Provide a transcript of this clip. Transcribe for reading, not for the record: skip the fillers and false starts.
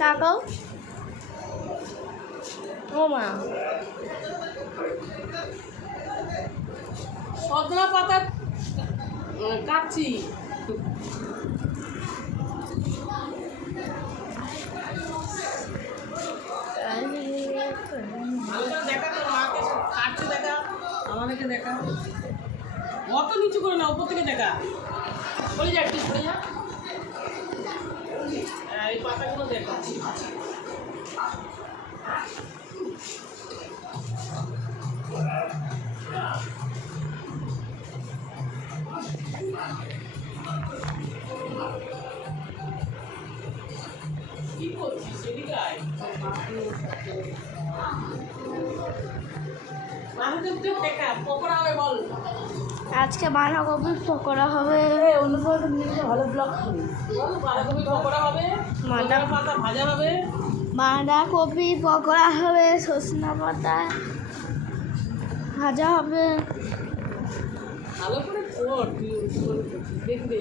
তাকাও ও মা সজনা পাতা কাটছি। দেখা তো মাকে কাটছে, দেখা আমাদেরকে দেখা। অত নিচু করে না, উপর থেকে দেখা। পড়ে যা, একটু পড়ে যা। এই পাতাগুলো দেখা। কি করছিস এদিকে আয়। দেখা পকোড়া হবে বল। আজকে বাঁধাকপির পকোড়া হবে। অন্য সময় ভালো ব্লগ করি। বাঁধাকপি পকোড়া হবে, সজনা পাতা ভাজা হবে, বাঁধাকপি পকোড়া হবে, সজনা পাতা ভাজা হবে। ভালো করে কর, দেখবে।